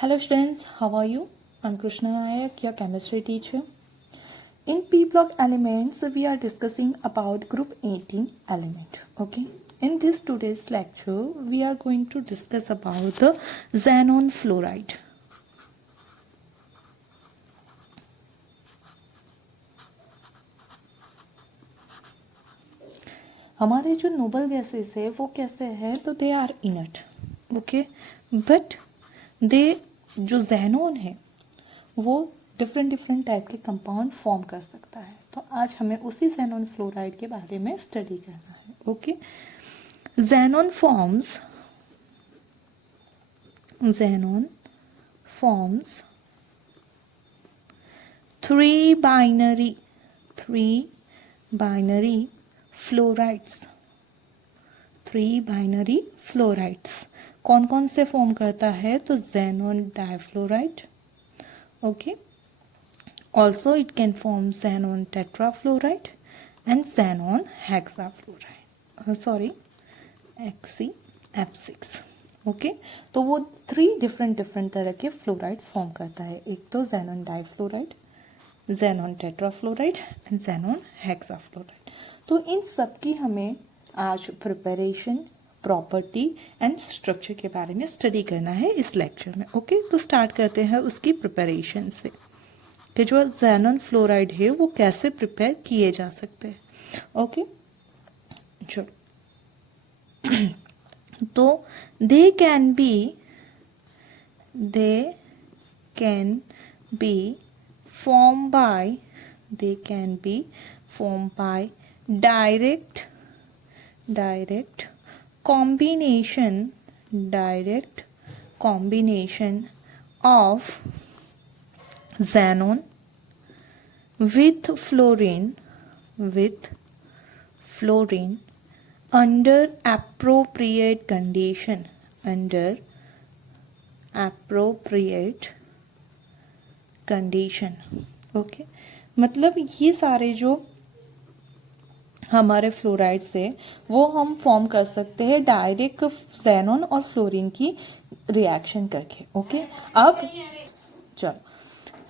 Hello students, how are you? I'm Krishna Nayak, your chemistry teacher. In P block elements, we are discussing about group 18 element. Okay. In this today's lecture, we are going to discuss about the xenon fluoride. हमारे जो noble gases है वो कैसे हैं, तो they are inert. Okay, but they जो xenon है वो डिफरेंट डिफरेंट टाइप के कंपाउंड फॉर्म कर सकता है. तो आज हमें उसी जेनोन फ्लोराइड के बारे में स्टडी करना है. Okay, xenon forms three binary fluorides. कौन कौन से फॉर्म करता है, तो xenon difluoride. Okay, also it can form xenon tetrafluoride and xenon hexafluoride, sorry XeF6. Okay, तो वो थ्री डिफरेंट तरह के फ्लोराइड फॉर्म करता है. एक तो xenon difluoride, xenon tetrafluoride and xenon hexafluoride. तो इन सब की हमें आज प्रिपरेशन, प्रॉपर्टी एंड स्ट्रक्चर के बारे में स्टडी करना है इस लेक्चर में. ओके, तो स्टार्ट करते हैं उसकी प्रिपरेशन से कि जो xenon फ्लोराइड है वो कैसे प्रिपेयर किए जा सकते हैं. ओके, चलो. तो they can be formed by direct combination of xenon with fluorine under appropriate condition. Okay, मतलब ये सारे जो हमारे फ्लोराइड्स है वो हम फॉर्म कर सकते हैं डायरेक्ट xenon और फ्लोरीन की रिएक्शन करके. ओके, अब चलो,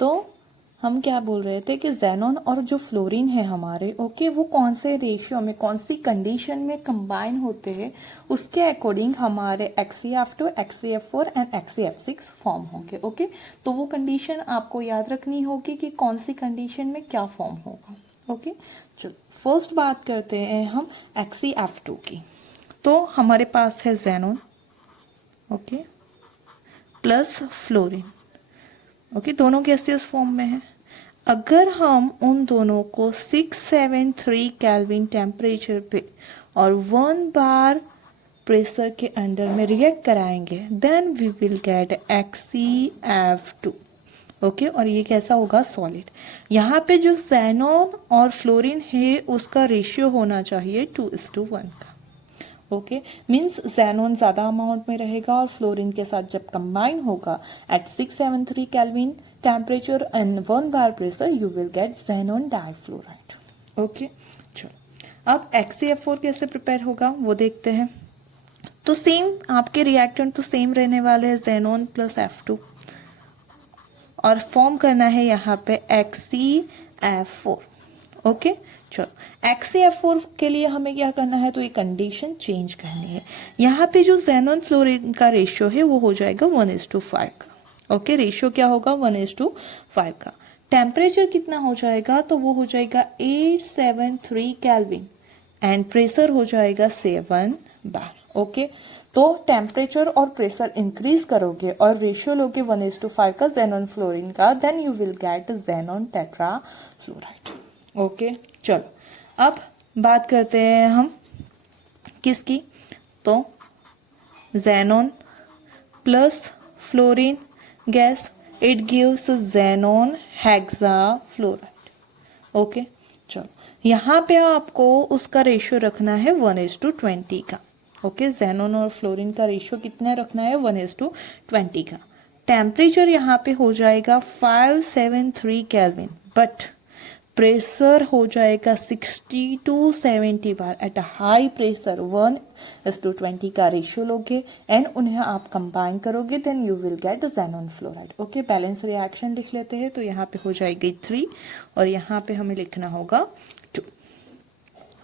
तो हम क्या बोल रहे थे कि xenon और जो फ्लोरीन है हमारे, ओके, वो कौन से रेशियो में, कौन सी कंडीशन में कंबाइन होते हैं, उसके अकॉर्डिंग हमारे XeF2, XeF4 and XeF6 form होंगे. ओके, तो वो कंडीशन आपको याद रखनी होगी कि कौन सी कंडीशन में क्या फॉर्म होगा. ओके, चलो फर्स्ट बात करते हैं हम XeF2 की. तो हमारे पास है xenon, okay, plus fluorine. Okay, दोनों गैसियस फॉर्म में है. अगर हम उन दोनों को 673 केल्विन टेम्परेचर पे और 1 बार प्रेशर के अंडर में रिएक्ट कराएंगे, then we will get XeF2. Okay, और ये कैसा होगा, सॉलिड. यहाँ पे जो xenon और फ्लोरीन है उसका रेशियो होना चाहिए 2:1 का. ओके, मीन्स xenon ज़्यादा अमाउंट में रहेगा और फ्लोरीन के साथ जब कंबाइन होगा at 673 kelvin temperature and 1 bar pressure, you will get xenon difluoride. Okay, चलो अब XeF4 कैसे प्रिपेयर होगा वो देखते हैं. तो सेम आपके रिएक्टेंट तो सेम रहने वाले हैं, xenon प्लस F2, और फॉर्म करना है यहाँ पे XeF4. ओके, चलो XeF4 के लिए हमें क्या करना है, तो ये कंडीशन चेंज करनी है. यहाँ पे जो xenon फ्लोरीन का रेशियो है वो हो जाएगा 1:5 का. ओके, रेशियो क्या होगा, 1:5 का. टेम्परेचर कितना हो जाएगा, तो वो हो जाएगा 873 केल्विन एंड प्रेशर हो जाएगा 7 बार. ओके, तो टेम्परेचर और प्रेशर इंक्रीज करोगे और रेशियो लोगे 1:5 का xenon फ्लोरीन का, then you will get xenon tetrafluoride. Okay, चलो अब बात करते हैं हम किसकी, तो xenon plus fluorine gas, it gives xenon hexafluoride. Okay, चलो यहाँ पे आपको उसका रेशियो रखना है 1:20 का. ओके, xenon और फ्लोरीन का रेशियो कितना रखना है, 1:20 का. टेम्परेचर यहाँ पे हो जाएगा 573 केल्विन, बट प्रेशर हो जाएगा 60 to 70 bar at a high pressure 1:20 का रेशियो लोगे एंड उन्हें आप कंबाइन करोगे, then you will get xenon fluoride. Okay, balance reaction लिख लेते हैं। तो यहाँ पे हो जाएगी 3 और यहाँ पे हमें लिखना होगा 2।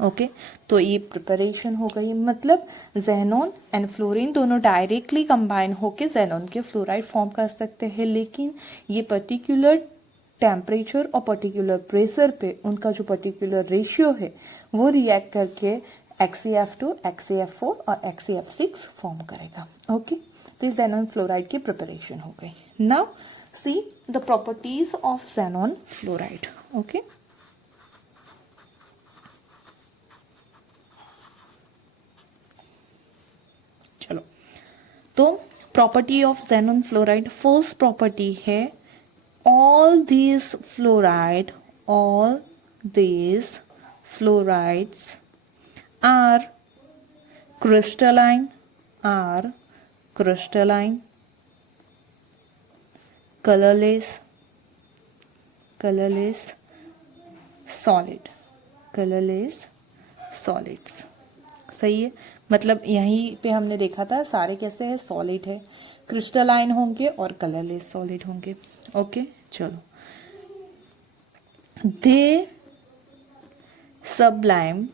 ओके, तो ये प्रिपरेशन हो गई। मतलब ज़ेनॉन एंड फ्लोरीन दोनों डायरेक्टली कंबाइन होके ज़ेनॉन के फ्लोराइड फॉर्म कर सकते हैं, लेकिन ये पर्टिकुलर टेम्परेचर और पर्टिकुलर प्रेशर पे उनका जो पर्टिकुलर रेशियो है वो रिएक्ट करके XeF2, XeF4 और XeF6 फॉर्म करेगा। ओके, तो इस ज़ेनॉन फ्लोराइड की प्रिपरेशन हो गई। Now see the properties of xenon fluoride. Okay, चलो, तो property of xenon fluoride, first property है all these fluorides are crystalline, colorless, solids। सही है, मतलब यहीं पे हमने देखा था सारे कैसे है, सॉलिड है, क्रिस्टलाइन होंगे और कलरलेस सॉलिड होंगे। ओके, चलो, दे sublime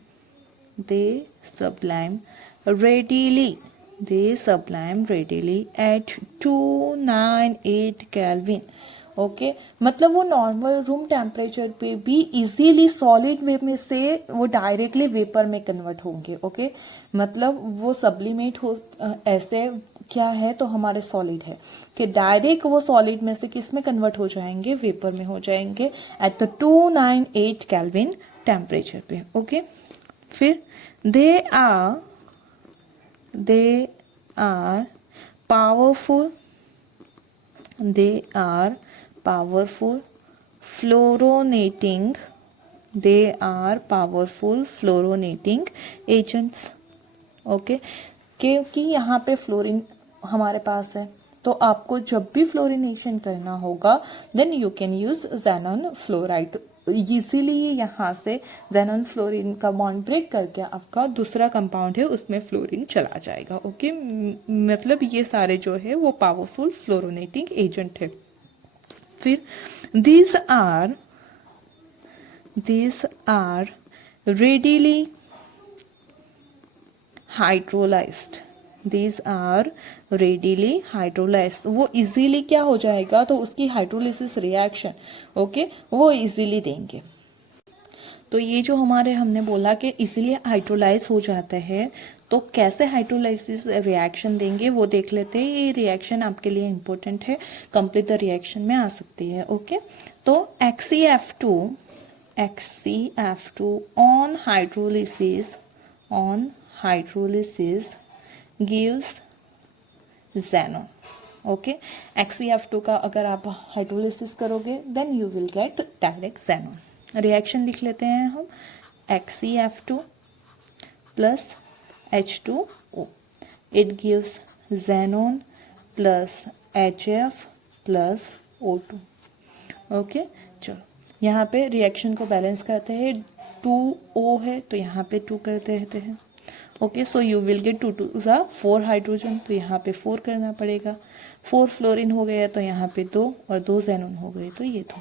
readily at 298 Kelvin। Okay, मतलब वो नॉर्मल रूम टेम्परेचर पे भी इजीली सॉलिड वे में से वो डायरेक्टली वेपर में कन्वर्ट होंगे। ओके, मतलब वो सब्लिमेट हो ऐसे क्या है, तो हमारे सॉलिड है कि डायरेक्ट वो सॉलिड में से किस में कन्वर्ट हो जाएंगे, वेपर में हो जाएंगे एट द 298 केल्विन टेम्परेचर पे। ओके, फिर they are powerful fluorinating agents. Okay, क्योंकि यहाँ पे फ्लोरीन हमारे पास है, तो आपको जब भी फ्लोरिनेशन करना होगा then you can use xenon fluoride. Easily यहाँ से ज़ेनॉन फ्लोरीन का बॉन्ड ब्रेक करके आपका दूसरा कंपाउंड है उसमें फ्लोरीन चला जाएगा। ओके, मतलब ये सारे जो है वो पावरफुल फ्लोरोनेटिंग एजेंट है। फिर these are readily hydrolyzed। वो इजीली क्या हो जाएगा, तो उसकी हाइड्रोलिसिस रिएक्शन ओके वो इजीली देंगे। तो ये जो हमारे हमने बोला कि इजीली हाइड्रोलाइज हो जाता है, तो कैसे हाइड्रोलाइसिस रिएक्शन देंगे वो देख लेते हैं। ये रिएक्शन आपके लिए इंपॉर्टेंट है, कंप्लीट द रिएक्शन में आ सकती है। ओके, तो XeF2 on hydrolysis gives xenon। Okay, XeF2 का अगर आप हाइड्रोलिसिस करोगे then you will get direct xenon। Reaction लिख लेते हैं हम, XeF2 plus H2O, it gives xenon plus HF plus O2। Okay, चलो यहाँ पे रिएक्शन को बैलेंस करते हैं, 2O है तो यहाँ पे 2 कर देते हैं। Okay, so you will gate 2 2 4 hydrogen, तो यहाँ पे 4 करना पड़ेगा। 4 फ्लोरीन हो गया तो यहाँ पे 2 और 2 ज़ेनॉन हो गए तो ये 2।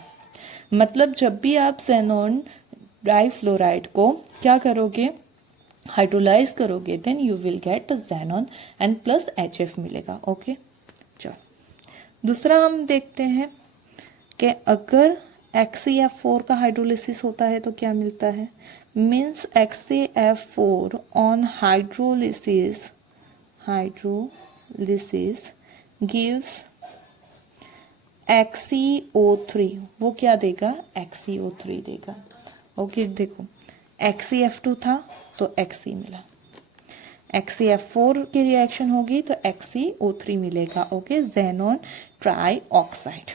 मतलब जब भी आप ज़ेनॉन डाइफ्लोराइड को क्या करोगे, हाइड्रोलाइज करोगे, then you will get xenon and plus HF मिलेगा। ओके, चलो दूसरा हम देखते हैं कि अगर XeF4 का हाइड्रोलिसिस होता है तो क्या मिलता है, means XeF4 on hydrolysis gives XeO3। वो क्या देगा, XeO3 देगा। ओके, देखो XeF2 था तो Xe मिला, XeF4 की रिएक्शन होगी तो XeO3 मिलेगा। Okay, xenon trioxide.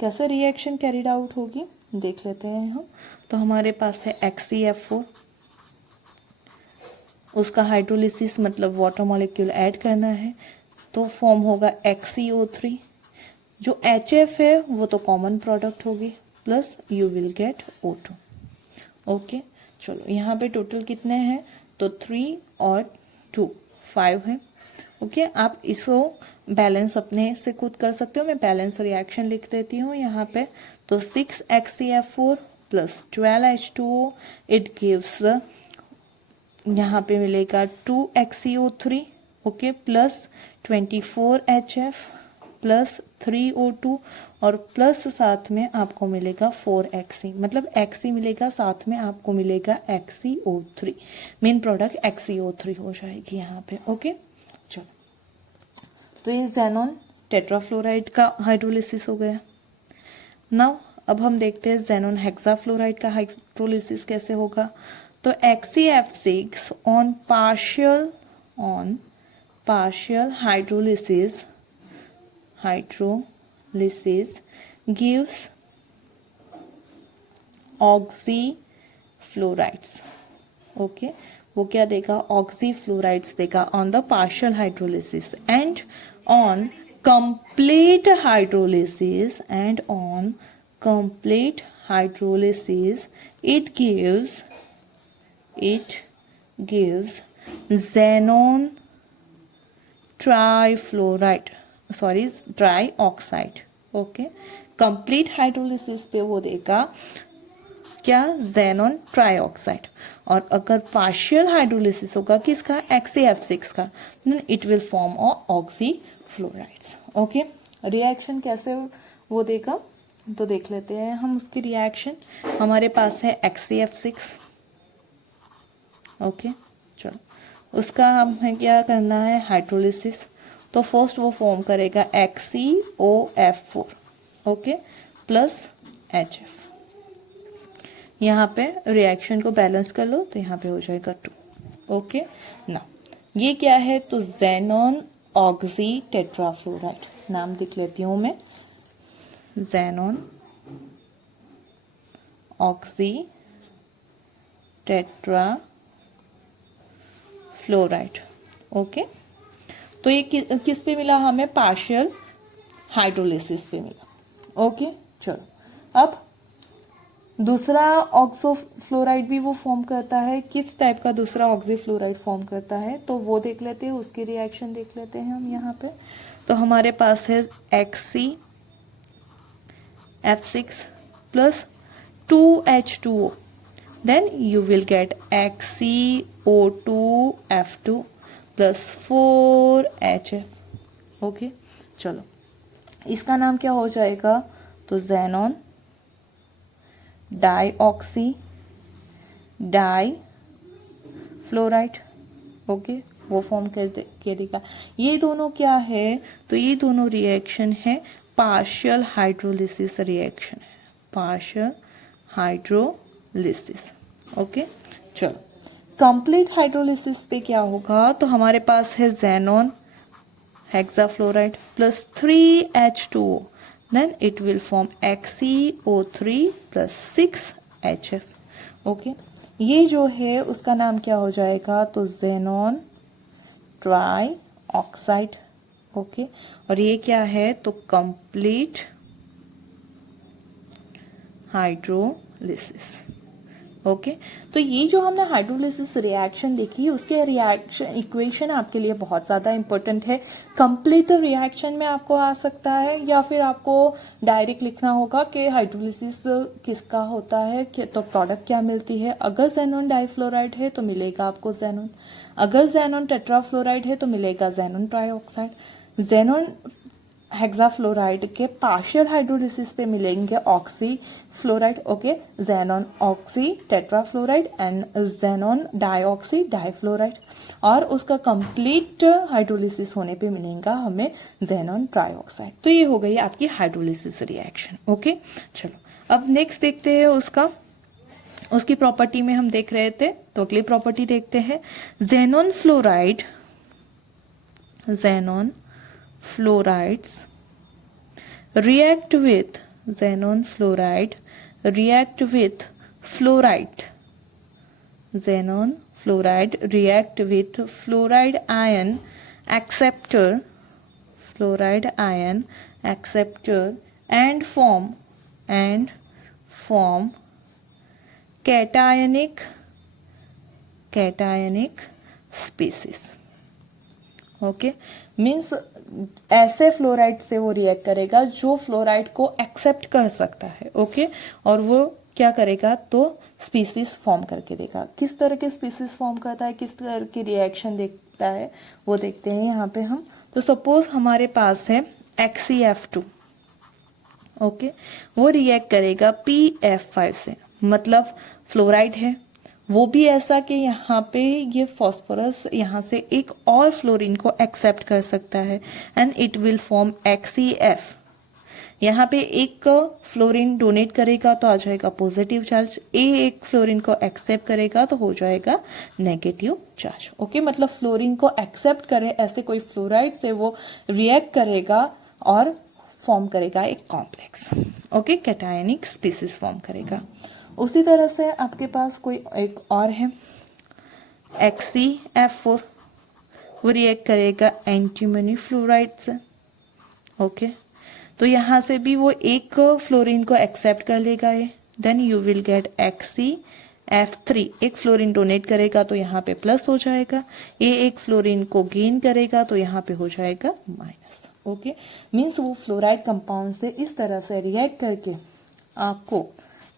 कैसे रिएक्शन कैरिड आउट होगी देख लेते हैं हम। तो हमारे पास है XeF4, उसका हाइड्रोलिसिस मतलब वाटर मॉलिक्यूल ऐड करना है तो फॉर्म होगा XeO3। जो HF है वो तो कॉमन प्रोडक्ट होगी, plus you will gate O2। Okay, चलो यहाँ पे टोटल कितने हैं, तो 3 और 2 5 है। ओके, आप इसको बैलेंस अपने से खुद कर सकते हो, मैं बैलेंस रिएक्शन लिख देती हूँ यहाँ पे। तो 6HCl4 plus 12H2O, it gives, यहाँ पे मिलेगा 2HCO3, okay, plus 24HF plus 3O2 और प्लस साथ में आपको मिलेगा 4Xe, मतलब Xe मिलेगा, साथ में आपको मिलेगा XeO3, मेन प्रोडक्ट XeO3 हो जाएगी यहाँ पे। ओके, चलो, तो ये ज़ेनॉन टेट्राफ्लोराइड का हाइड्रोलिसिस हो गया। नाउ अब हम देखते हैं ज़ेनॉन हेक्साफ्लोराइड का हाइड्रोलिसिस कैसे होगा। तो XeF6 on partial hydrolysis gives oxyfluorides. Okay, वो क्या देगा, ऑक्सीफ्लोराइड्स देगा on the partial hydrolysis, and on complete hydrolysis it gives xenon trioxide। Okay, complete hydrolysis पे वो देगा क्या, xenon trioxide। और अगर पार्शियल हाइड्रोलिसिस होगा किसका, XeF6 का, then it will form oxyfluorides. Okay, reaction कैसे वो देगा, तो देख लेते हैं हम उसकी रिएक्शन। हमारे पास है XeF6। ओके, चलो, उसका हमें क्या करना है, हाइड्रोलिसिस। तो फर्स्ट वो फॉर्म करेगा XeOF4, ओके, प्लस HF। यहाँ पे रिएक्शन को बैलेंस कर लो तो यहाँ पे हो जाएगा 2। ओके, ना ये क्या है, तो ज़ेनॉन ऑक्सी टेट्राफ्लोराइड, नाम लिख लेती हूँ मैं, ज़ेनॉन ऑक्सी टेट्राफ्लोराइड। ओके, तो ये किस पे मिला हमें, पार्शियल हाइड्रोलिसिस पे मिला। ओके, चलो, अब दूसरा ऑक्सोफ्लोराइड भी वो फॉर्म करता है। किस टाइप का दूसरा ऑक्सीफ्लोराइड फॉर्म करता है, तो वो देख लेते हैं, उसकी रिएक्शन देख लेते हैं हम यहाँ पे। तो हमारे पास है XeF6 plus 2H2O, then you will get XeO2F2 plus 4HF। Okay, चलो, इसका नाम क्या हो जाएगा, तो ज़ेनॉन डाईऑक्सी डाईफ्लोराइड। ओके, वो फॉर्म कर देगा। ये दोनों क्या है, तो ये दोनों रिएक्शन है पार्शियल हाइड्रोलिसिस रिएक्शन है, पार्शियल हाइड्रोलिसिस। ओके, चलो, कंप्लीट हाइड्रोलिसिस पे क्या होगा, तो हमारे पास है xenon hexafluoride plus 3H2O, then it will form XeO3 plus 6HF। Okay, ये जो है उसका नाम क्या हो जाएगा, तो ज़ेनॉन ट्राईऑक्साइड। ओके, और ये क्या है, तो कंप्लीट हाइड्रोलिसिस। ओके, तो ये जो हमने हाइड्रोलिसिस रिएक्शन देखी, उसके रिएक्शन इक्वेशन आपके लिए बहुत ज़्यादा इंपॉर्टेंट है। कंप्लीट रिएक्शन में आपको आ सकता है, या फिर आपको डायरेक्ट लिखना होगा कि हाइड्रोलिसिस किसका होता है, तो प्रोडक्ट क्या मिलती है। अगर ज़ेनॉन डाईफ्लोराइड है तो मिलेगा आपको ज़ेनॉन, अगर ज़ेनॉन टेट्राफ्लोराइड है तो मिलेगा ज़ेनॉन ट्राईऑक्साइड। ज़ेनॉन हेक्साफ्लोराइड के पार्शियल हाइड्रोलिसिस पे मिलेंगे oxyfluoride. Okay, xenon oxy tetrafluoride and xenon dioxy difluoride, और उसका कंप्लीट हाइड्रोलिसिस होने पे मिलेगा हमें ज़ेनॉन ट्राईऑक्साइड। तो ये हो गई आपकी हाइड्रोलिसिस रिएक्शन। ओके, चलो, अब नेक्स्ट देखते हैं उसकी प्रॉपर्टी में हम देख रहे थे, तो अगली प्रॉपर्टी देखते हैं। Xenon fluorides react with fluoride react with fluoride react with fluoride ion acceptor and form form cationic species. Okay, means ऐसे फ्लोराइड से वो रिएक्ट करेगा जो फ्लोराइड को एक्सेप्ट कर सकता है. ओके, और वो क्या करेगा तो स्पीसीज फॉर्म करके देगा. किस तरह के स्पीसीज फॉर्म करता है, किस तरह की रिएक्शन देखता है वो देखते हैं यहाँ पे हम. तो सपोज हमारे पास है XeF2. ओके, वो रिएक्ट करेगा PF5 से, मतलब फ्लोराइड है, वो भी ऐसा कि यहाँ पे ये फॉस्फोरस यहाँ से एक और फ्लोरीन को एक्सेप्ट कर सकता है and it will form XeF. यहाँ पे एक फ्लोरीन डोनेट करेगा तो आ जाएगा पॉजिटिव चार्ज, एक फ्लोरीन को एक्सेप्ट करेगा तो हो जाएगा नेगेटिव चार्ज. ओके, मतलब फ्लोरीन को एक्सेप्ट करे ऐसे कोई फ्लोराइड से वो रिएक्ट करेगा और फॉर्म करेगा एक complex. Okay, cationic species form करेगा. उसी तरह से आपके पास कोई एक और है XeF4. वो रिएक्ट करेगा एंटीमनी फ्लोराइड से. ओके, तो यहाँ से भी वो एक फ्लोरीन को एक्सेप्ट कर लेगा ये. Then you will get XeF3. एक फ्लोरीन डोनेट करेगा तो यहाँ पे प्लस हो जाएगा, ये एक फ्लोरीन को गेन करेगा तो यहाँ पे हो जाएगा माइनस. ओके, मीन्स वो फ्लोराइड कंपाउंड से इस तरह से रिएक्ट करके आपको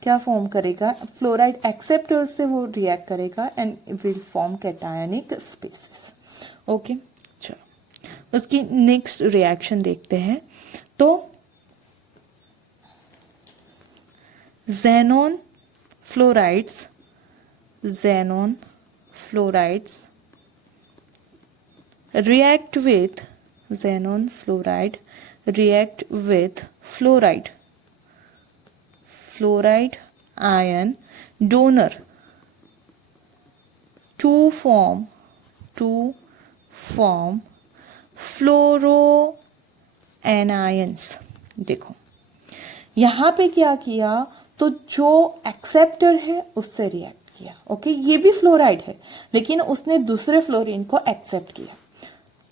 क्या फॉर्म करेगा, फ्लोराइड एक्सेप्टर से वो रिएक्ट करेगा and will form cationic species. Okay, चलो उसकी नेक्स्ट रिएक्शन देखते हैं. तो xenon fluorides react with xenon fluoride react with fluoride ion donor to form fluoroanions. देखो यहाँ पे क्या किया तो जो एक्सेप्टर है उससे रिएक्ट किया. ओके, ये भी फ्लोराइड है लेकिन उसने दूसरे फ्लोरीन को एक्सेप्ट किया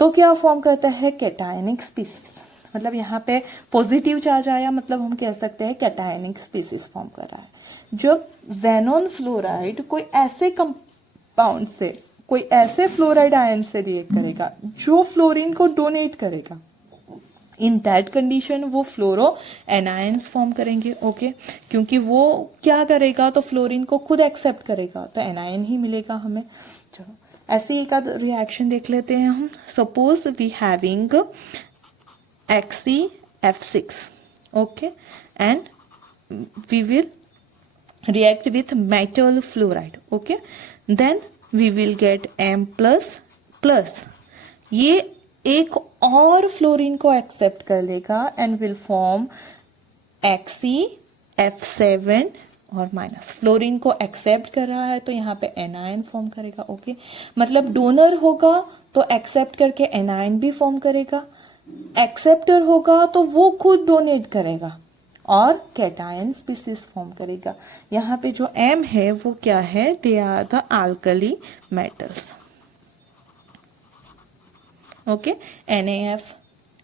तो क्या फॉर्म करता है कैटायनिक स्पीसीज. मतलब यहाँ पे पॉजिटिव चार्ज आया, मतलब हम कह सकते हैं कैटायनिक स्पीसीज फॉर्म कर रहा है. जब xenon फ्लोराइड कोई ऐसे कंपाउंड से, कोई ऐसे फ्लोराइड आयन से रिएक्ट करेगा जो फ्लोरीन को डोनेट करेगा, इन दैट कंडीशन वो फ्लोरो एनायंस फॉर्म करेंगे. ओके, क्योंकि वो क्या करेगा तो फ्लोरीन को खुद एक्सेप्ट करेगा तो एनायन ही मिलेगा हमें. चलो ऐसे एक आध रिएक्शन देख लेते हैं हम. Suppose we having XeF6. Okay, and we will react with metal fluoride. Okay, then we will get M++. ये एक और फ्लोरीन को एक्सेप्ट कर लेगा एंड विल फॉर्म XeF7 और माइनस. फ्लोरीन को एक्सेप्ट कर रहा है तो यहाँ पे एनायन फॉर्म करेगा. ओके, मतलब डोनर होगा तो एक्सेप्ट करके एनायन भी फॉर्म करेगा, एक्सेप्टर होगा तो वो खुद डोनेट करेगा और कैटायन स्पीसीज फॉर्म करेगा. यहाँ पे जो M है वो क्या है, they are the alkali metals. Okay, NaF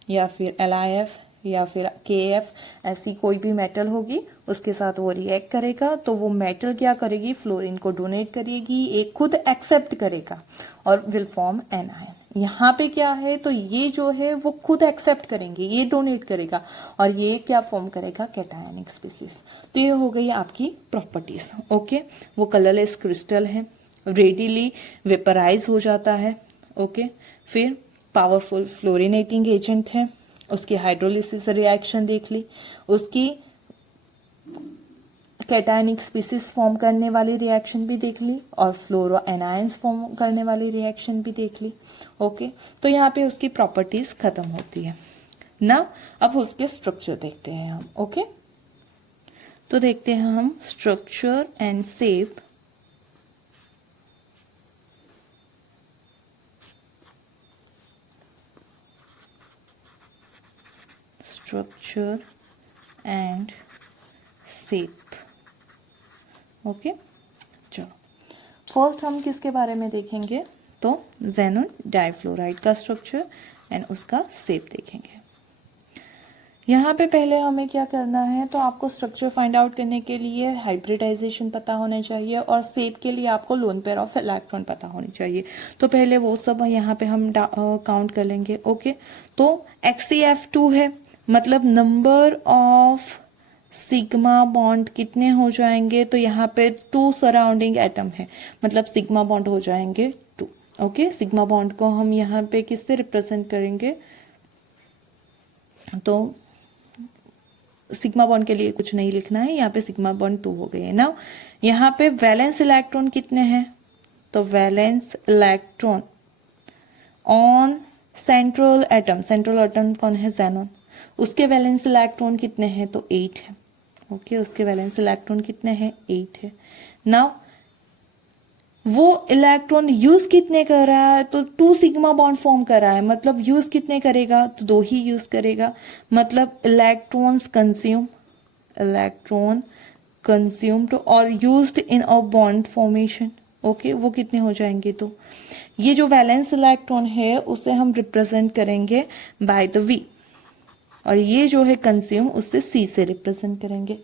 या फिर LiF या फिर KF, ऐसी कोई भी मेटल होगी उसके साथ वो रिएक्ट करेगा तो वो मेटल क्या करेगी, फ्लोरीन को डोनेट करेगी, एक खुद एक्सेप्ट करेगा और विल फॉर्म एनायन. यहाँ पे क्या है तो ये जो है वो खुद एक्सेप्ट करेंगे, ये डोनेट करेगा और ये क्या फॉर्म करेगा, कैटायनिक स्पीसीज. तो ये हो गई आपकी प्रॉपर्टीज. ओके, वो कलरलेस क्रिस्टल है, रेडिली वेपराइज हो जाता है. ओके, फिर पावरफुल फ्लोरिनेटिंग एजेंट है, उसकी हाइड्रोलिसिस रिएक्शन देख ली, उसकी कैटायनिक स्पीसीज फॉर्म करने वाली रिएक्शन भी देख ली और फ्लोरो एनायंस फॉर्म करने वाली रिएक्शन भी देख ली. ओके, तो यहाँ पे उसकी प्रॉपर्टीज खत्म होती है ना. अब उसके स्ट्रक्चर देखते हैं हम. ओके, तो देखते हैं हम structure and shape. Structure and shape. Okay, चलो फर्स्ट हम किसके बारे में देखेंगे तो xenon डाइफ्लोराइड का स्ट्रक्चर एंड उसका शेप देखेंगे. यहाँ पे पहले हमें क्या करना है, तो आपको स्ट्रक्चर फाइंड आउट करने के लिए हाइब्रिडाइजेशन पता होना चाहिए और शेप के लिए आपको लोन पेयर ऑफ इलेक्ट्रॉन पता होनी चाहिए। तो पहले वो सब यहाँ पे हम काउंट कर लेंगे। ओके, तो XeF2 है, मतलब नंबर ऑफ सिग्मा बॉन्ड कितने हो जाएंगे, तो यहाँ पे 2 सराउंडिंग एटम है, मतलब सिग्मा बॉन्ड हो जाएंगे 2। ओके, सिग्मा बॉन्ड को हम यहाँ पे किससे रिप्रेजेंट करेंगे, तो सिग्मा बॉन्ड के लिए कुछ नहीं लिखना है, यहाँ पे सिग्मा बॉन्ड 2 हो गए है ना। यहाँ पे वैलेंस इलेक्ट्रॉन कितने हैं, तो valence electron on central atom कौन है, ज़ेनॉन, उसके वैलेंस इलेक्ट्रॉन कितने हैं, तो 8 है। ओके, उसके वैलेंस इलेक्ट्रॉन कितने हैं, 8 है। नाउ वो इलेक्ट्रॉन यूज कितने कर रहा है, तो 2 सिग्मा बॉन्ड फॉर्म कर रहा है, मतलब यूज कितने करेगा, तो 2 ही यूज करेगा, मतलब इलेक्ट्रॉन कंज्यूम्ड और used in a bond formation. Okay, वो कितने हो जाएंगे, तो ये जो वैलेंस इलेक्ट्रॉन है उसे हम रिप्रेजेंट करेंगे बाय द V, और ये जो है कंज्यूम उससे C से रिप्रेजेंट करेंगे।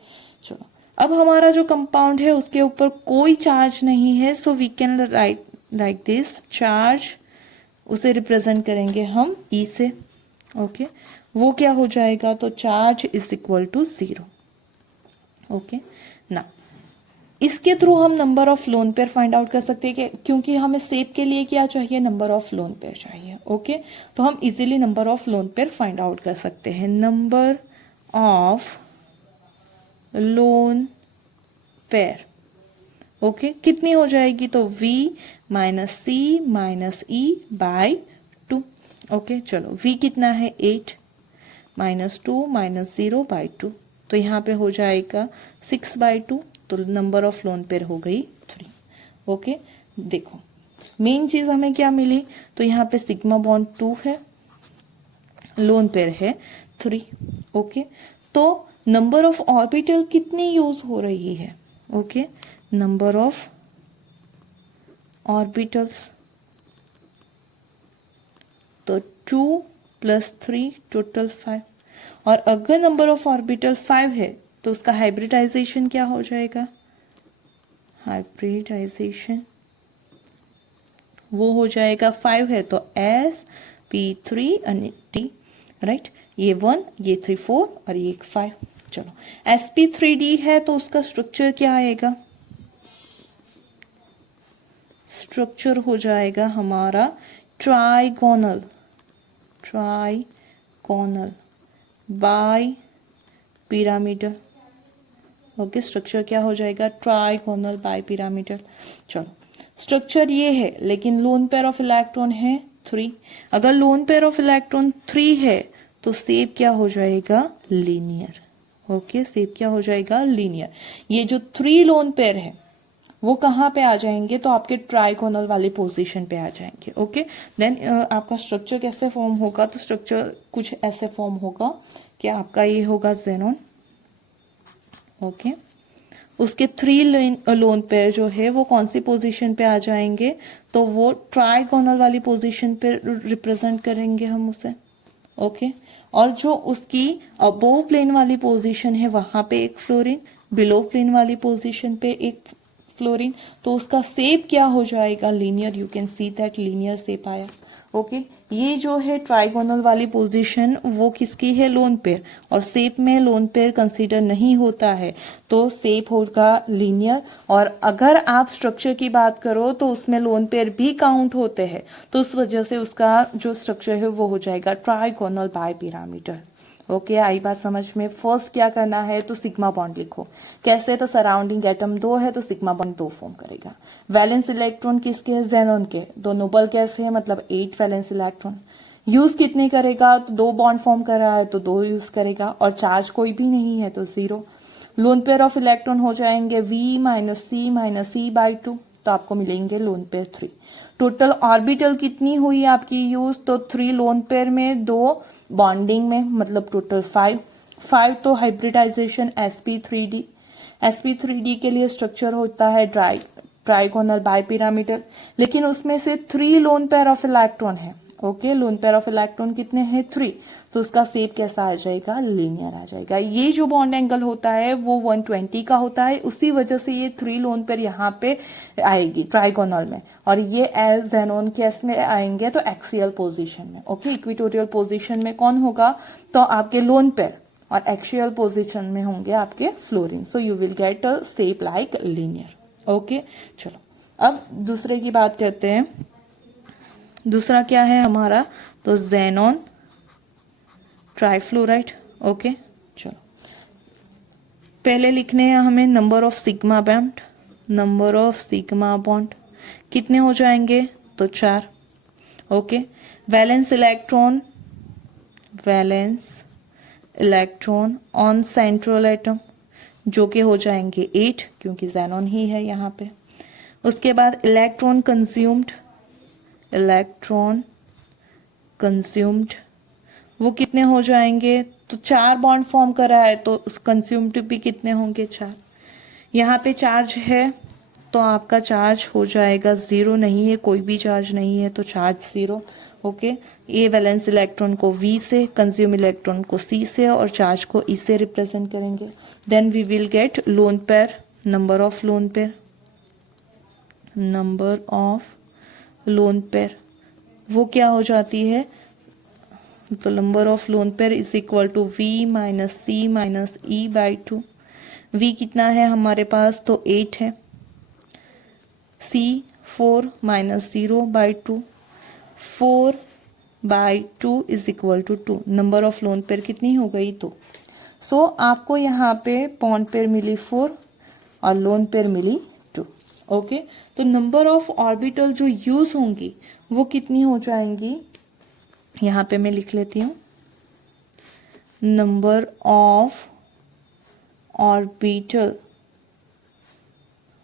चलो, अब हमारा जो कंपाउंड है उसके ऊपर कोई चार्ज नहीं है, so we can write like this charge, उसे रिप्रेजेंट करेंगे हम E से। ओके, वो क्या हो जाएगा, तो charge is equal to 0। Okay ना, इसके थ्रू हम number of lone pair find out कर सकते हैं कि क्योंकि हमें शेप के लिए क्या चाहिए, नंबर ऑफ लोन पेयर चाहिए। ओके, तो हम easily number of lone pair find out कर सकते हैं। Number of lone pair, okay, कितनी हो जाएगी, तो V minus C minus E by 2। Okay, चलो V कितना है, 8 माइनस 2 माइनस 0 बाय 2, तो यहाँ पे हो जाएगा 6 बाय 2, तो नंबर ऑफ लोन पेयर हो गई 3। ओके, देखो मेन चीज हमें क्या मिली, तो यहाँ पे सिग्मा बॉन्ड 2 है, लोन पेयर है 3। ओके, तो नंबर ऑफ ऑर्बिटल कितनी यूज हो रही है, ओके, नंबर ऑफ ऑर्बिटल्स, तो 2 प्लस 3 टोटल 5, और अगर नंबर ऑफ ऑर्बिटल 5 है तो उसका हाइब्रिडाइजेशन क्या हो जाएगा, हाइब्रिडाइजेशन वो हो जाएगा 5 है तो sp3 and t, राइट, ये 1 ये 3 4 और ये 5। चलो, sp3d है तो उसका स्ट्रक्चर क्या आएगा, स्ट्रक्चर हो जाएगा हमारा trigonal bipyramidal. Okay, structure क्या हो जाएगा, ट्राइगोनल बाय पिरामिडल। चलो, स्ट्रक्चर ये है, लेकिन लोन पेयर ऑफ इलेक्ट्रॉन है 3। अगर लोन पेयर ऑफ इलेक्ट्रॉन 3 है तो शेप क्या हो जाएगा, लीनियर। ओके, शेप क्या हो जाएगा, लीनियर। ये जो 3 लोन पेयर है वो कहाँ पे आ जाएंगे, तो आपके ट्राइगोनल वाली पोजीशन पे आ जाएंगे। ओके, देन आपका स्ट्रक्चर कैसे फॉर्म होगा, तो स्ट्रक्चर कुछ ऐसे फॉर्म होगा कि आपका ये होगा ज़ेनॉन। ओके, उसके 3 लोन पेयर जो है वो कौन सी पोजीशन पे आ जाएंगे, तो वो ट्राइगोनल वाली पोजीशन पे रिप्रेजेंट करेंगे हम उसे। ओके, और जो उसकी अबोव प्लेन वाली पोजीशन है वहां पे एक फ्लोरीन, बिलो प्लेन वाली पोजीशन पे एक फ्लोरीन, तो उसका शेप क्या हो जाएगा, linear. You can see that linear shape आया। ओके, ये जो है ट्राइगोनल वाली पोजीशन वो किसकी है, लोन पेयर, और शेप में लोन पेयर कंसीडर नहीं होता है तो शेप होगा लीनियर। और अगर आप स्ट्रक्चर की बात करो तो उसमें लोन पेयर भी काउंट होते हैं, तो उस वजह से उसका जो स्ट्रक्चर है वो हो जाएगा ट्राइगोनल बाय पिरामिडल। ओके, आई बात समझ में। फर्स्ट क्या करना है, तो सिग्मा बॉन्ड लिखो। कैसे, तो सराउंडिंग एटम 2 है तो सिग्मा बॉन्ड 2 फॉर्म करेगा। वैलेंस इलेक्ट्रॉन किसके है, ज़ेनॉन के। दो नोबल कैसे है, मतलब 8 वैलेंस इलेक्ट्रॉन। यूज कितने करेगा, तो 2 बॉन्ड फॉर्म कर रहा है तो 2 यूज करेगा, और चार्ज कोई भी नहीं है तो 0। लोन पेयर ऑफ इलेक्ट्रॉन हो जाएंगे V माइनस C बाय 2, तो आपको मिलेंगे लोन पेयर 3। टोटल ऑर्बिटल कितनी हुई आपकी यूज, तो 3 लोन पेयर में, 2 बॉन्डिंग में, मतलब टोटल 5 तो हाइब्रिडाइजेशन sp3d के लिए स्ट्रक्चर होता है ट्राइगोनल बाय पिरामिडल, लेकिन उसमें से 3 लोन पेयर ऑफ इलेक्ट्रॉन है okay, lone pair of electron कितने हैं 3, तो उसका शेप कैसा आ जाएगा, लीनियर आ जाएगा। ये जो बॉन्ड एंगल होता है वो 120 का होता है, उसी वजह से ये 3 लोन पेयर यहाँ पे आएगी ट्राइगोनल में, और ये एज जेनोन केस में आएंगे तो एक्सियल पोजीशन में। ओके, इक्विटोरियल पोजीशन में कौन होगा, तो आपके लोन पेयर, और एक्सियल पोजीशन में होंगे आपके fluorine. So you will get a shape like linear. Okay, चलो अब दूसरे की बात करते हैं। दूसरा क्या है हमारा, तो जेनॉन ट्राइफ्लोराइड। ओके, चलो पहले लिखने हैं हमें number of sigma bond. Number of sigma bond कितने हो जाएंगे, तो 4। Okay, valence electron, valence electron on central atom जो कि हो जाएंगे 8, क्योंकि जेनॉन ही है यहाँ पे। उसके बाद इलेक्ट्रॉन कंज्यूम्ड, इलेक्ट्रॉन कंज्यूम्ड वो कितने हो जाएंगे, तो 4 बॉन्ड फॉर्म करा है तो कंज्यूम्ड भी कितने होंगे, 4। यहाँ पे चार्ज है तो आपका चार्ज हो जाएगा 0, नहीं है कोई भी चार्ज नहीं है तो चार्ज 0। ओके, ये वैलेंस इलेक्ट्रॉन को V से, कंज्यूम इलेक्ट्रॉन को C से और चार्ज को E से रिप्रेजेंट करेंगे। Then we will get lone pair, number of lone pair, number of lone pair वो क्या हो जाती है, तो number of lone pair is equal to V minus C minus E by 2। V कितना है हमारे पास, तो 8 है, C 4 minus 0 by 2, 4 by 2 is equal to 2। Number of lone pair कितनी हो गई, 2। सो आपको यहाँ पे बॉन्ड पेयर मिली 4 और लोन पेयर मिली 2। ओके, तो नंबर ऑफ ऑर्बिटल जो यूज होंगी वो कितनी हो जाएंगी, यहाँ पे मैं लिख लेती हूँ, नंबर ऑफ ऑर्बिटल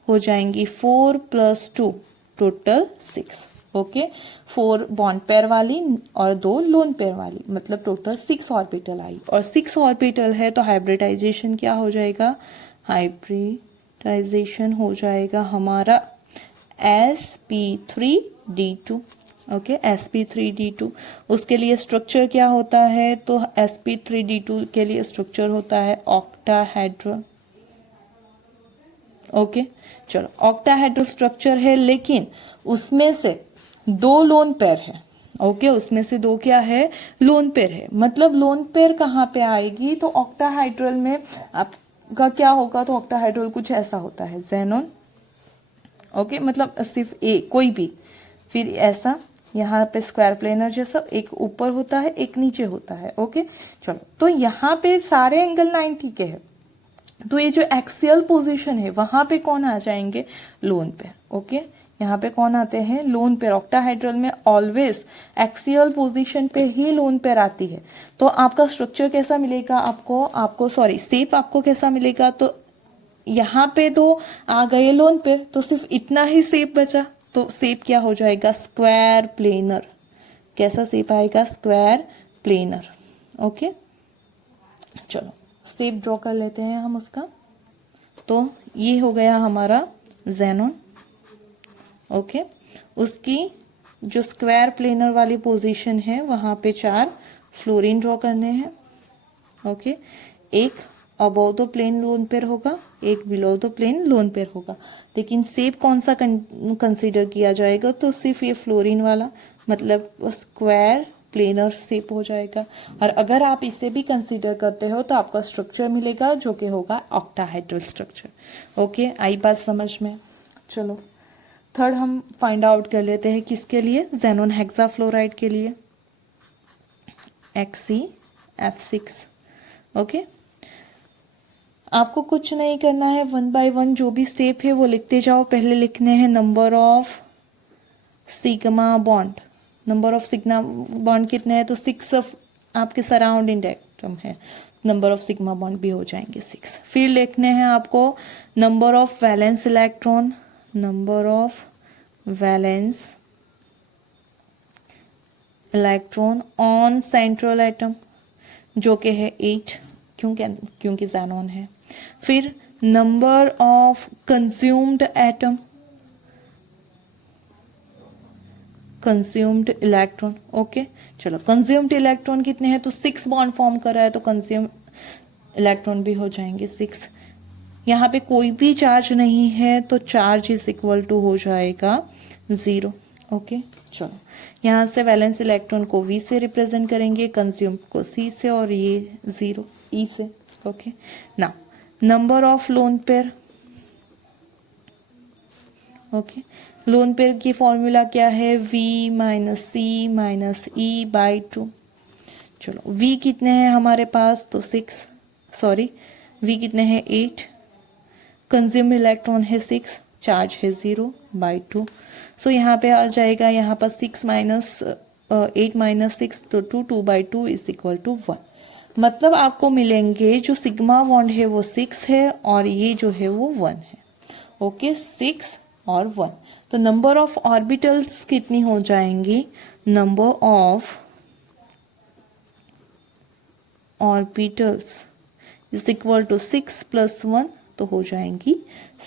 हो जाएंगी 4 + 2 टोटल 6। ओके, 4 बॉन्ड पेयर वाली और 2 लोन पेयर वाली, मतलब टोटल 6 ऑर्बिटल आई। और 6 ऑर्बिटल है तो हाइब्रिडाइजेशन क्या हो जाएगा, हाइब्रिडाइजेशन हो जाएगा हमारा sp3d2। ओके, sp3d2 उसके लिए स्ट्रक्चर क्या होता है, तो sp3d2 के लिए स्ट्रक्चर होता है ऑक्टाहेड्रल। ओके, चलो ऑक्टाहेड्रल स्ट्रक्चर है, लेकिन उसमें से 2 लोन पेयर है। ओके, उसमें से 2 क्या है, लोन पेयर है। मतलब लोन पेयर कहाँ पे आएगी, तो ऑक्टाहाइड्रल में आपका क्या होगा, तो ऑक्टाहाइड्रल कुछ ऐसा होता है, जेनॉन। ओके, मतलब सिर्फ ए कोई भी, फिर ऐसा यहाँ पे स्क्वायर प्लेनर जैसा एक ऊपर होता है एक नीचे होता है। ओके, चलो तो यहाँ पे सारे एंगल 90 के हैं, तो ये जो एक्सियल पोजीशन है वहां पे कौन आ जाएंगे, लोन पेयर। ओके, यहाँ पे कौन आते हैं, लोन पेयर। ऑक्टाहाइड्रल में ऑलवेज एक्सियल पोजीशन पे ही लोन पेयर आती है। तो आपका स्ट्रक्चर कैसा मिलेगा आपको शेप आपको कैसा मिलेगा, तो यहाँ पे तो आ गए लोन पेयर, तो सिर्फ इतना ही शेप बचा, तो शेप क्या हो जाएगा, स्क्वायर प्लेनर। कैसा शेप आएगा, स्क्वायर प्लेनर। ओके, चलो शेप ड्रॉ कर लेते हैं हम उसका। तो ये हो गया हमारा जेनॉन। ओके, उसकी जो स्क्वायर प्लेनर वाली पोजीशन है वहां पे 4 फ्लोरीन ड्रॉ करने हैं। ओके, एक above the plane lone pair होगा, एक below the plane lone pair होगा, लेकिन शेप कौन सा कंसीडर किया जाएगा, तो सिर्फ ये फ्लोरीन वाला, मतलब स्क्वायर प्लेनर शेप हो जाएगा। और अगर आप इसे भी कंसीडर करते हो तो आपका स्ट्रक्चर मिलेगा जो कि होगा ऑक्टाहाइड्रल स्ट्रक्चर। ओके, आई बात समझ में। चलो थर्ड हम फाइंड आउट कर लेते हैं, किसके लिए, जेनॉन हेक्साफ्लोराइड के लिए, XeF6। ओके, आपको कुछ नहीं करना है, 1 बाय 1 जो भी स्टेप है वो लिखते जाओ। पहले लिखने हैं number of sigma bond. Number of sigma bond कितने हैं, तो 6 ऑफ आपके सराउंडिंग एटम है, नंबर ऑफ सिग्मा बॉन्ड भी हो जाएंगे 6। फिर लिखने हैं आपको number of valence electron, number of valence electron on central atom जो कि है 8, क्योंकि जेनॉन है। फिर number of consumed atom, consumed electron. Okay चलो, कंज्यूम्ड इलेक्ट्रॉन कितने हैं, तो 6 बॉन्ड फॉर्म कर रहा है, तो कंज्यूम इलेक्ट्रॉन भी हो जाएंगे 6। यहाँ पे कोई भी चार्ज नहीं है, तो चार्ज इज इक्वल टू हो जाएगा 0। ओके चलो, यहाँ से वैलेंस इलेक्ट्रॉन को V से रिप्रेजेंट करेंगे, कंज्यूम को C से, और ये 0 E से। Okay now number of lone pair. Okay, lone pair की फॉर्मूला क्या है, V minus C minus E by 2। चलो V कितने हैं हमारे पास, तो 6, सॉरी V कितने हैं 8, कंज्यूम इलेक्ट्रॉन है 6, चार्ज है 0 बाई 2। सो यहाँ पे आ जाएगा, यहाँ पर 6 माइनस 8 माइनस 6, तो 2 बाई 2 इज इक्वल टू 1। मतलब आपको मिलेंगे जो सिग्मा बॉन्ड है वो 6 है, और ये जो है वो 1 है। ओके 6 और 1, तो नंबर ऑफ ऑर्बिटल्स कितनी हो जाएंगी, number of orbitals is equal to 6 plus 1, तो हो जाएंगी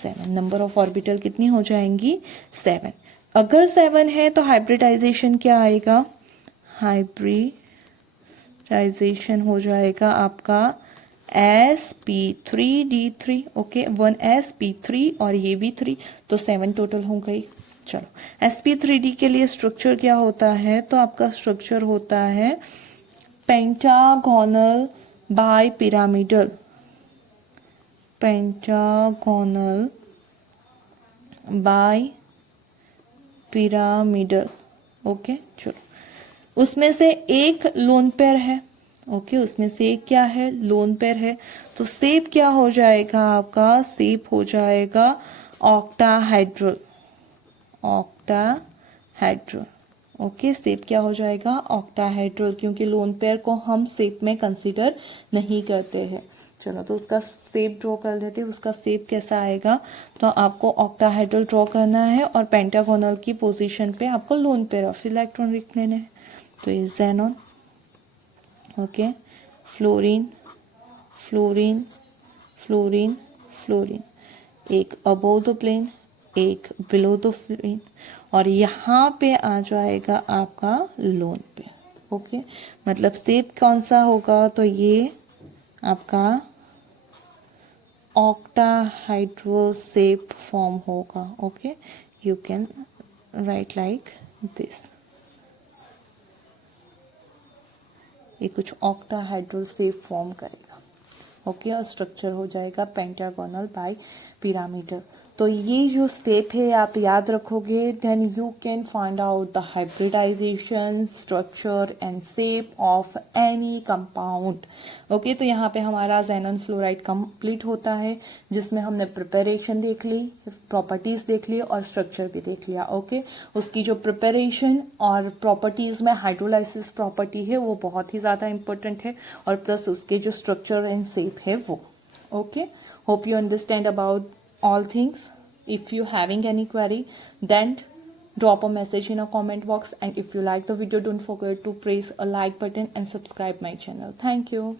7। नंबर ऑफ ऑर्बिटल कितनी हो जाएंगी, 7। अगर 7 है तो हाइब्रिडाइजेशन क्या आएगा, हाइब्रिडाइजेशन हो जाएगा आपका sp3d3। ओके 1sp3 और ये भी 3, तो 7 टोटल हो गई। चलो sp3d के लिए स्ट्रक्चर क्या होता है, तो आपका स्ट्रक्चर होता है pentagonal bipyramidal, pentagonal bipyramidal. Okay चलो, उसमें से एक लोन पेयर है। ओके उसमें से एक क्या है, लोन पेयर है, तो शेप क्या हो जाएगा आपका, शेप हो जाएगा ऑक्टाहाइड्रल, ऑक्टाहाइड्रल। ओके शेप क्या हो जाएगा, ऑक्टाहाइड्रल, क्योंकि लोन पेयर को हम शेप में कंसीडर नहीं करते हैं। चलो तो उसका शेप ड्रॉ कर लेते हैं, उसका शेप कैसा आएगा, तो आपको ऑक्टाहाइड्रल ड्रॉ करना है, और पेंटागोनल की पोजीशन पे आपको लोन पेयर ऑफ इलेक्ट्रॉन लिख लेने हैं। तो ये xenon, okay fluorine, fluorine, fluorine, fluorine, एक अबोव द प्लेन, एक बिलो द प्लेन, और यहाँ पे आ जाएगा आपका लोन पेयर। ओके मतलब शेप कौन सा होगा, तो ये आपका ऑक्टाहाइड्रल शेप फॉर्म होगा। Okay you can write like this, ये कुछ ऑक्टाहाइड्रल शेप फॉर्म करेगा। ओके और स्ट्रक्चर हो जाएगा पेंटागोनल बाय पिरामिडल। तो ये जो स्टेप है आप याद रखोगे, then you can find out the hybridization, structure and shape of any compound. Okay तो यहाँ पे हमारा ज़ेनॉन फ्लोराइड कंप्लीट होता है, जिसमें हमने प्रिपरेशन देख ली, प्रॉपर्टीज देख ली और स्ट्रक्चर भी देख लिया। ओके उसकी जो प्रिपरेशन और प्रॉपर्टीज में हाइड्रोलाइसिस प्रॉपर्टी है वो बहुत ही ज़्यादा इंपॉर्टेंट है, और प्लस उसके जो स्ट्रक्चर एंड शेप है वो। Okay hope you understand about all things. If you having any query, then drop a message in a comment box, and if you like the video, don't forget to press a like button and subscribe my channel. Thank you.